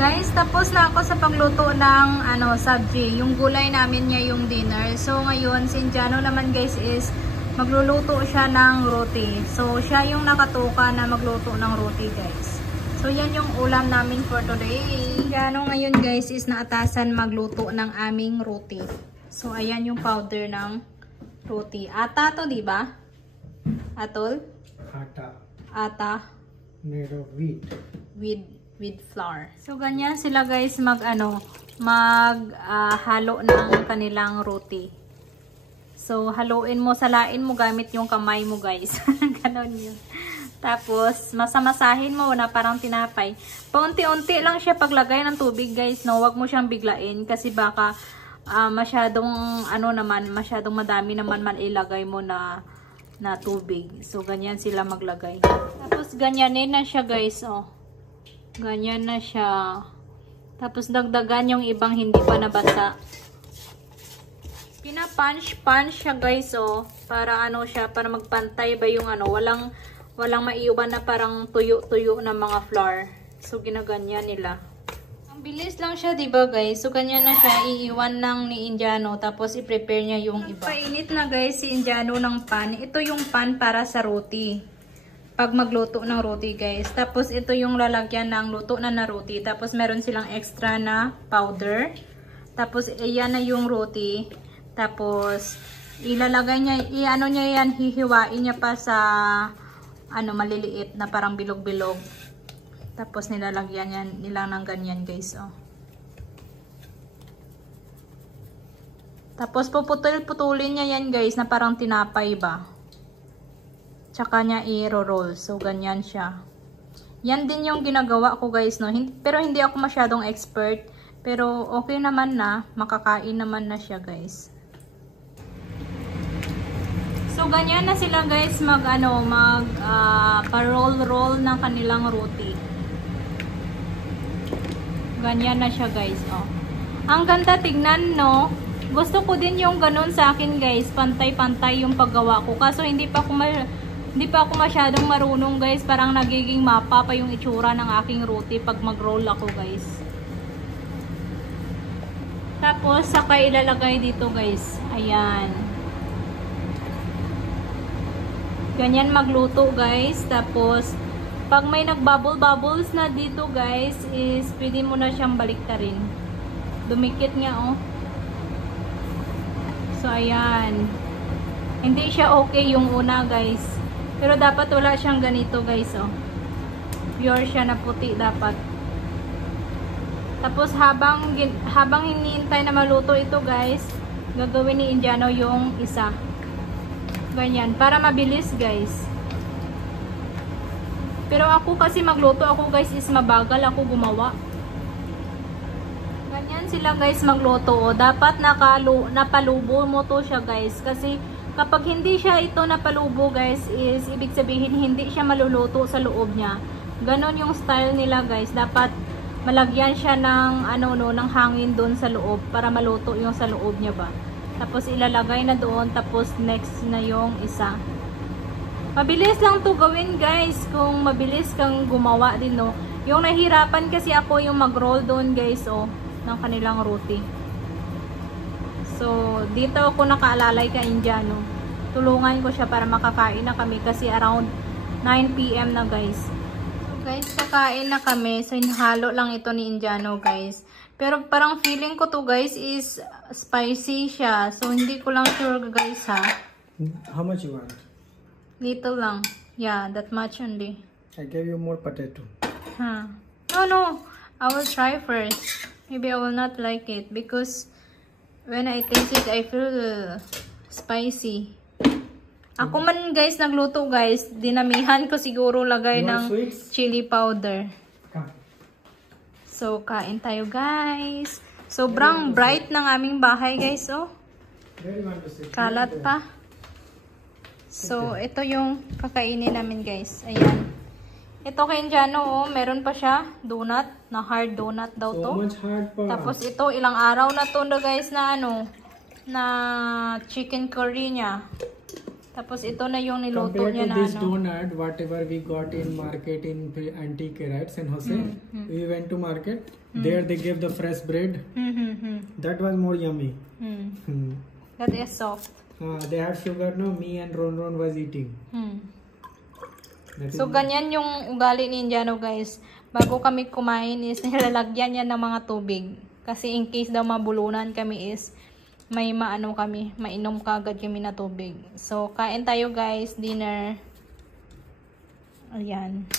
Guys, tapos na ako sa pagluto ng sabji. Yung gulay namin niya yung dinner. So ngayon, si Indiano naman guys is magluluto siya ng roti. So siya yung nakatuka na magluto ng roti guys. So yan yung ulam namin for today. Indiano ngayon guys is naatasan magluto ng aming roti. So ayan yung powder ng roti. Ata to, di ba? Atol? Ata. Made of wheat. With flour. So ganyan sila guys halo ng kanilang roti. So haluin mo, salain mo gamit yung kamay mo guys. Ganon yun. Tapos masamasahin mo na parang tinapay. Paunti-unti lang siya paglagay ng tubig guys, no. Huwag mo siyang biglain kasi baka masyadong masyadong madami naman ilagay mo na tubig. So ganyan sila maglagay. Tapos ganyanin na siya guys, oh. Ganyan na siya. Tapos dagdagan yung ibang hindi pa nabasa. Pina-punch siya guys, oh. Para para magpantay ba yung walang maiwan na parang tuyo-tuyo na mga flour. So ginaganyan nila. Ang bilis lang siya, 'di ba guys? So ganyan na siya, iiwan lang ni Indiano tapos i-prepare niya yung iba. Painit na guys si Indiano ng pan. Ito yung pan para sa roti. Pag magluto ng roti guys. Tapos ito yung lalagyan ng luto na roti. Tapos meron silang extra na powder. Tapos iyan na yung roti. Tapos ilalagay niya, hihiwain niya pa sa maliliit na parang bilog-bilog. Tapos nilalagyan nila ng ganyan guys, oh. Tapos puputulin niya yan guys na parang tinapay ba. Tsaka niya i-roll. So, ganyan siya. Yan din yung ginagawa ko guys, no. Pero hindi ako masyadong expert. Pero okay naman na. Makakain naman na siya guys. So, ganyan na sila guys pa-roll ng kanilang roti. Ganyan na siya guys, oh. Ang ganda tignan, no. Gusto ko din yung ganun sa akin guys. Pantay-pantay yung paggawa ko. Kaso hindi pa ako masyadong marunong guys. Parang nagiging mapa pa yung itsura ng aking roti pag mag-roll ako guys. Tapos saka ilalagay dito guys. Ayan. Ganyan magluto guys. Tapos pag may nagbubbles na dito guys is pwede mo na siyang baliktarin. Dumikit nga, oh. So ayan. Hindi siya okay yung una guys. Pero dapat wala siyang ganito guys, oh. Pure siya na puti dapat. Tapos habang hinihintay na maluto ito guys, gagawin ni Indiano yung isa. Ganyan, para mabilis guys. Pero ako kasi magluto ako guys is mabagal ako gumawa. Ganyan sila guys magluto, oh. Dapat napalubo mo to siya guys. Kasi kapag hindi siya ito napalubo guys is ibig sabihin hindi siya maluluto sa loob niya. Ganon yung style nila guys. Dapat malagyan siya ng ng hangin doon sa loob para maluto yung sa loob niya ba. Tapos ilalagay na doon, tapos next na yung isa. Mabilis lang to gawin guys kung mabilis kang gumawa din, no. Yung nahirapan kasi ako yung mag-roll doon guys, oh, ng kanilang roti. So, dito ako nakaalalay kay Indiano. Tulungan ko siya para makakain na kami kasi around 9 PM na guys. So guys, kakain na kami. So, hinahalo lang ito ni Indiano guys. Pero parang feeling ko to guys is spicy siya. So, hindi ko lang sure guys ha. How much you want? Little lang. Yeah, that much only. I gave you more potato. Huh. No. I will try first. Maybe I will not like it because when I taste it, I feel spicy. Ako man guys, nagluto guys. Dinamihan ko siguro lagay ng chili powder. So, kain tayo guys. Sobrang bright ng aming bahay guys, oh. Kalat pa. So, ito yung kakainin namin guys. Ayan. Ito kay Indiano, oh, meron pa siya donut, na hard donut daw to. Tapos ito, ilang araw na to na guys na na chicken curry niya. Tapos ito na yung niluto Compared niya to na this ano. donut, whatever we got in market in Antique right, San Jose, we went to market. There they gave the fresh bread. That was more yummy. That is soft. They have sugar, no? Me and Ron was eating. That So, ganyan yung ugali ni Indiano, guys. Bago kami kumain is nilalagyan niya ng mga tubig. Kasi in case daw mabulunan kami is may maano kami, mainom kagad kami na tubig. So, kain tayo guys, dinner. Ayan.